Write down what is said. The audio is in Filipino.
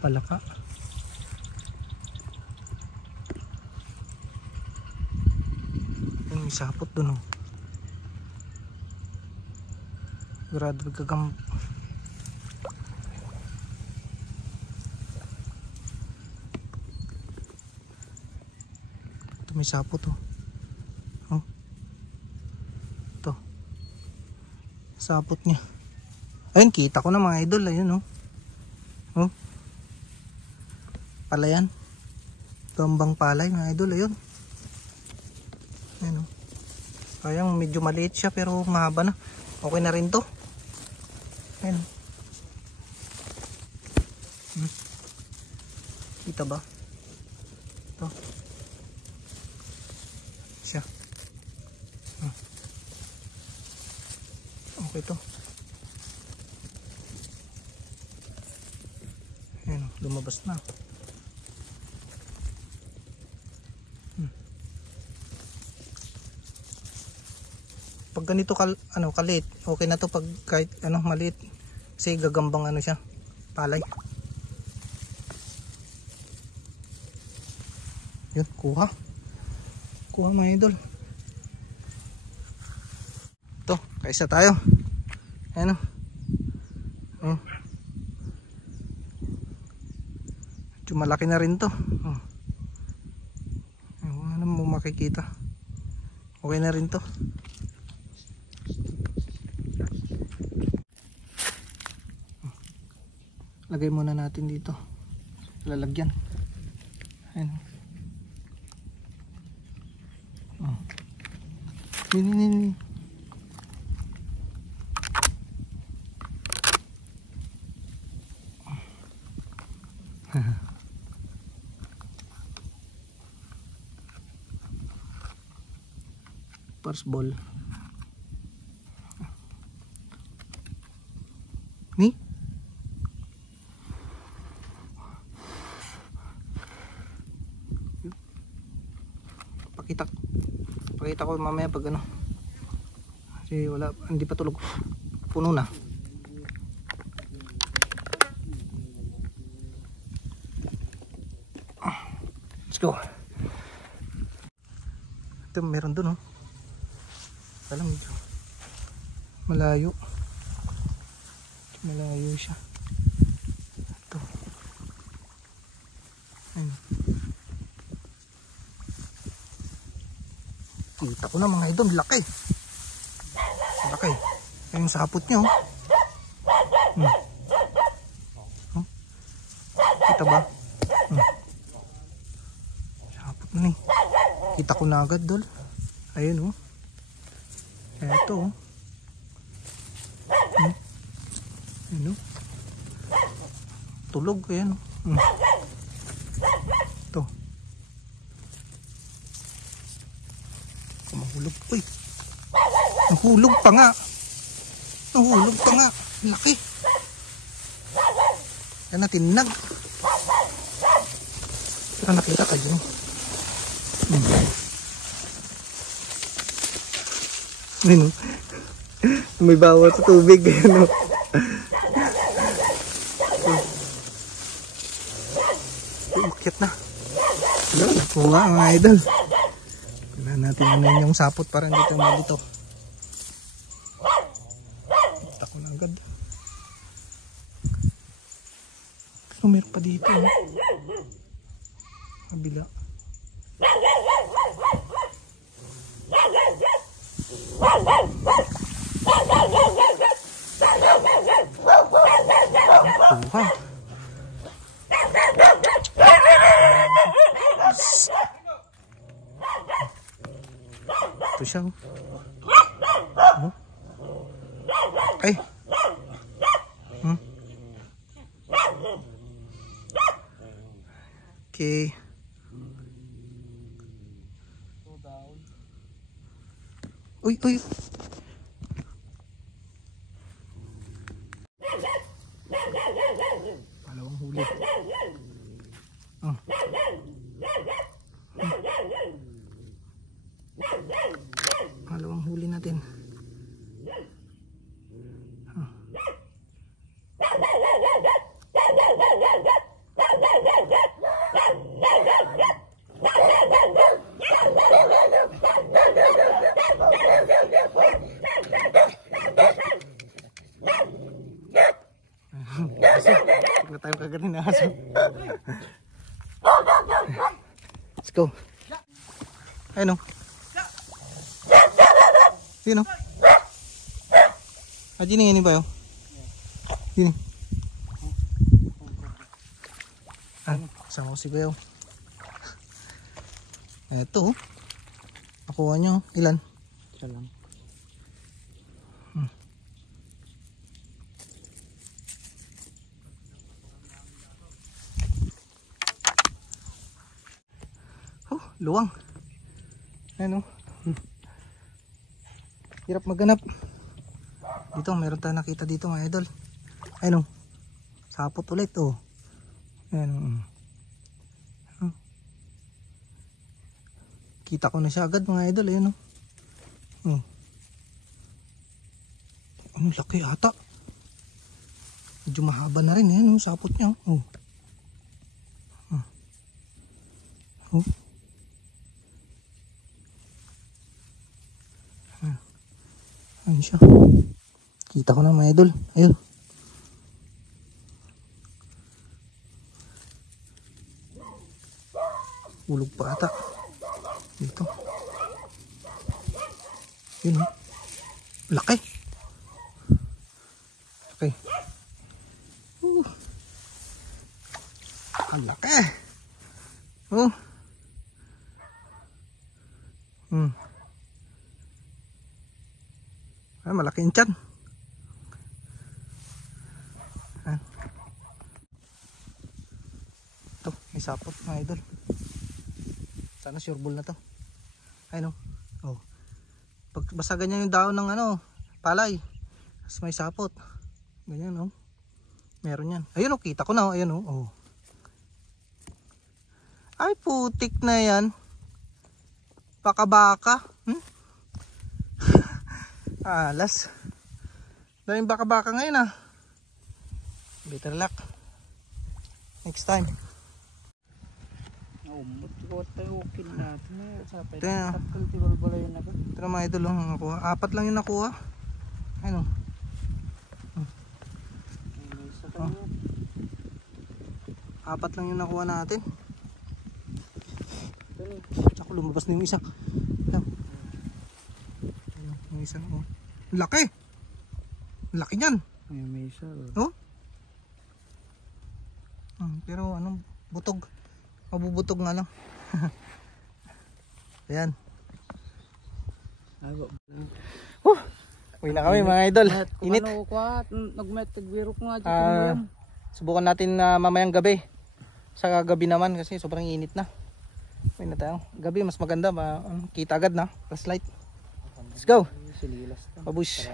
Palaka. May sapot dun oh. Grado gagam. Ito may sapot oh. Oh. Ito. Sapot niya. Ayun, kita ko na mga idol. Ayun oh. Oh. Palayan. Gambang palay mga idol. Ayun. Ayun oh. Ayun, medyo maliit siya pero mahaba na. Okay na rin to. Ayun. Kita ba? Ito. Siya. Okay to. Ayun, lumabas na. Pag ganito kalit, okay na to pag kahit maliit. Kasi gagambang siya, palay. Yun, kuha mga idol. Ito, kaisa tayo. Ayan o. Medyo malaki na rin to. Ano mo makikita. Okay na rin to. Lagay muna natin dito. Lalagyan. Ayan. Ini. First ball. Ni? Pakita ko mamaya pag kasi wala, hindi pa tulog, puno na. Let's go. Ito meron dun alam medyo malayo siya. Ito ayun. Kita ko na mga idol, laki. Ayun yung sapot nyo. Kita ba? Sapot na ni. Kita ko na agad dol. Ayun Ito Ayun tulog ayan Ito. Mahulog. Uy. Nahulog pa nga. Laki. Yan na tinag. Pero nakita ka dyan. May bawal sa tubig. Umakyat na. Oo nga mga idol. Kailangan natin yung sapot para hindi tayo malito. Kita ko na agad. Pero meron pa dito. Kabila. Kuha. Ito siya. Ay. Okay. Uy. Palawang huli. Palawang huli natin. aso. Tignan tayong kagat ng aso. Let's go. Ayun o. Yun o. Ah, gining ba yun? Gining. Ah, kasama ko si Kuya. Eto. Nakuha nyo. Ilan? Isa lang. Oh, luwang. Ano? Hirap maghanap. Dito, meron tayong nakita dito mga idol. Ayun, sapot ulit oh. Ayun. Kita ko na siya agad mga idol. Ayun oh. Ano, laki ata. Medyo mahaba na rin. Ayun, sapot niya oh. Oh. Ayun siya. Kita ko na mga idol. Ayun. Ulog pa ata. Dito. Yun oh. Laki. Okay. Ang laki. Oh. Ay, malaki yung tiyan. Ito, may sapot mga idol. Sana sure ball na to. Ay no. Oh. Pag basta ganyan yung daon ng ano, palay. Tapos may sapot. Ganyan oh. Meron yan. Ayun oh, kita ko na oh. Ayun oh. Oh. Ay putik na yan. Baka-baka. Alas. Daming baka-baka ngayon ah. Better luck. Next time. Ito na mga idol oh, nakuha. 4 lang yung nakuha. Ano? Oh. 4 lang yung nakuha natin. Ako lumabas na yung isa. Ito. Yung isa oh. Laki. Laki niyan. May isa. Oh? Pero anong butog? Mabubutog nga lang. Ayan. Uwi na kami mga idol. Init. Subukan natin na mamayang gabi. Sa gabi naman kasi sobrang init na. Uwi na tayo. Gabi mas maganda. Kita agad na. Flashlight. Let's go. Pabush.